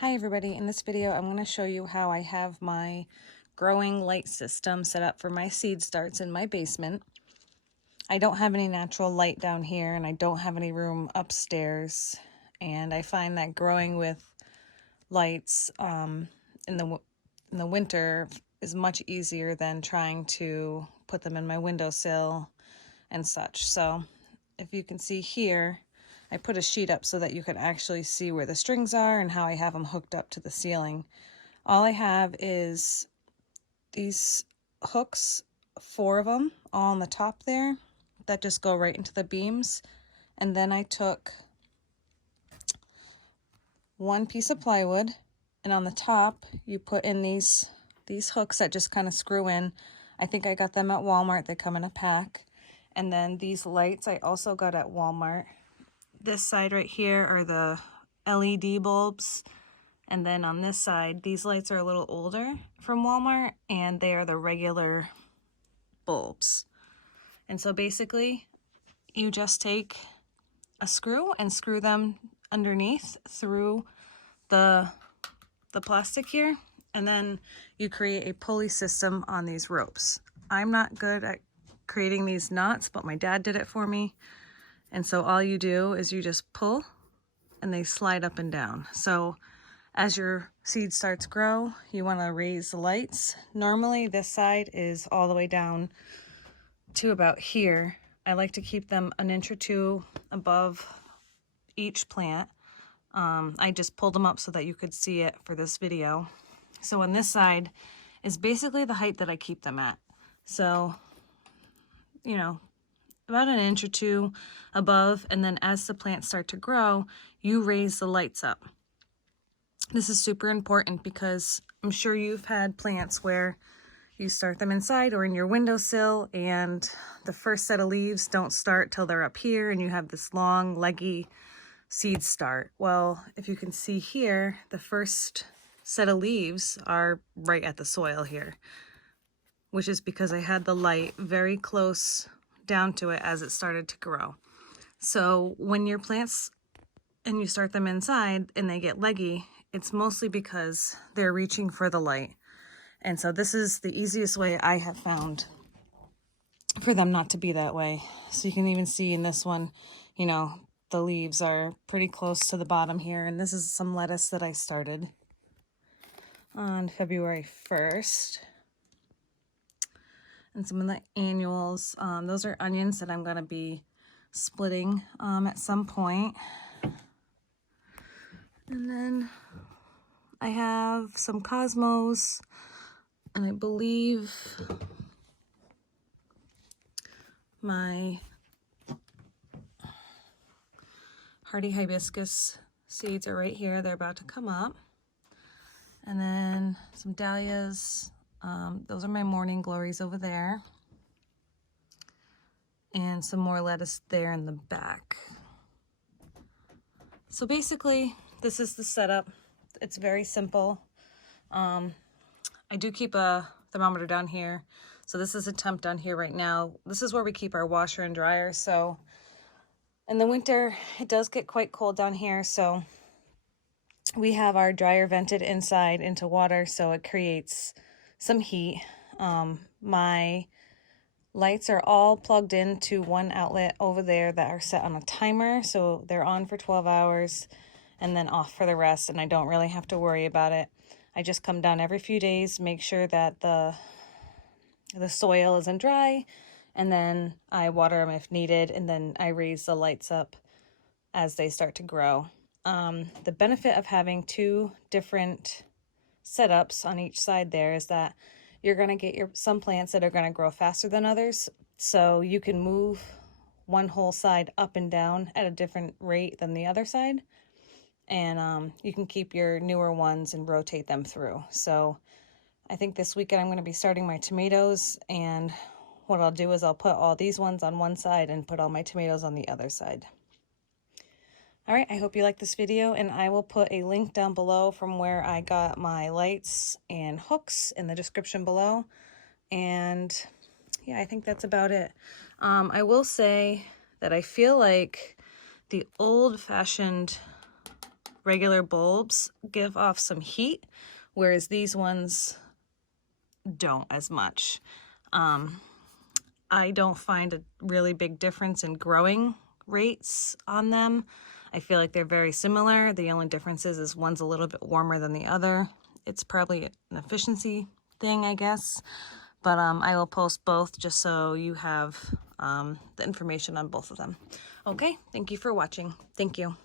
Hi everybody, in this video I'm going to show you how I have my growing light system set up for my seed starts in my basement. I don't have any natural light down here and I don't have any room upstairs, and I find that growing with lights in the winter is much easier than trying to put them in my windowsill and such. So if you can see here, I put a sheet up so that you can actually see where the strings are and how I have them hooked up to the ceiling. All I have is these hooks, 4 of them, all on the top there, that just go right into the beams. And then I took one piece of plywood, and on the top you put in these hooks that just kind of screw in. I think I got them at Walmart. They come in a pack. And then these lights I also got at Walmart. This side right here are the LED bulbs, and then on this side these lights are a little older from Walmart and they are the regular bulbs. And so basically you just take a screw and screw them underneath through the plastic here, and then you create a pulley system on these ropes. I'm not good at creating these knots, but my dad did it for me. And so all you do is you just pull and they slide up and down. So as your seed starts to grow, you want to raise the lights. Normally this side is all the way down to about here. I like to keep them an inch or two above each plant. I just pulled them up so that you could see it for this video. So on this side is basically the height that I keep them at. So, you know, about an inch or two above, and then as the plants start to grow, you raise the lights up. This is super important because I'm sure you've had plants where you start them inside or in your windowsill and the first set of leaves don't start till they're up here and you have this long leggy seed start. Well, if you can see here, the first set of leaves are right at the soil here, which is because I had the light very close down to it as it started to grow. So when your plants and you start them inside and they get leggy, it's mostly because they're reaching for the light. And so this is the easiest way I have found for them not to be that way. So you can even see in this one, you know, the leaves are pretty close to the bottom here. And this is some lettuce that I started on February 1st. And some of the annuals, those are onions that I'm going to be splitting at some point. And then I have some cosmos, and I believe my hardy hibiscus seeds are right here. They're about to come up. And then some dahlias. Those are my morning glories over there. And some more lettuce there in the back. So basically, this is the setup. It's very simple. I do keep a thermometer down here. So this is a temp down here right now. This is where we keep our washer and dryer. So in the winter, it does get quite cold down here. So we have our dryer vented inside into water, so it creates some heat. My lights are all plugged into one outlet over there that are set on a timer, so they're on for 12 hours and then off for the rest, and I don't really have to worry about it. I just come down every few days, make sure that the soil isn't dry, and then I water them if needed, and then I raise the lights up as they start to grow. The benefit of having 2 different setups on each side there is that you're going to get some plants that are going to grow faster than others. So you can move one whole side up and down at a different rate than the other side. And you can keep your newer ones and rotate them through. So I think this weekend I'm going to be starting my tomatoes, and what I'll do is I'll put all these ones on one side and put all my tomatoes on the other side. All right, I hope you like this video, and I will put a link down below from where I got my lights and hooks in the description below. And yeah, I think that's about it. I will say that I feel like the old-fashioned regular bulbs give off some heat, whereas these ones don't as much. I don't find a really big difference in growing rates on them. I feel like they're very similar. The only difference is one's a little bit warmer than the other. It's probably an efficiency thing, I guess. But I will post both just so you have the information on both of them. Okay, thank you for watching. Thank you.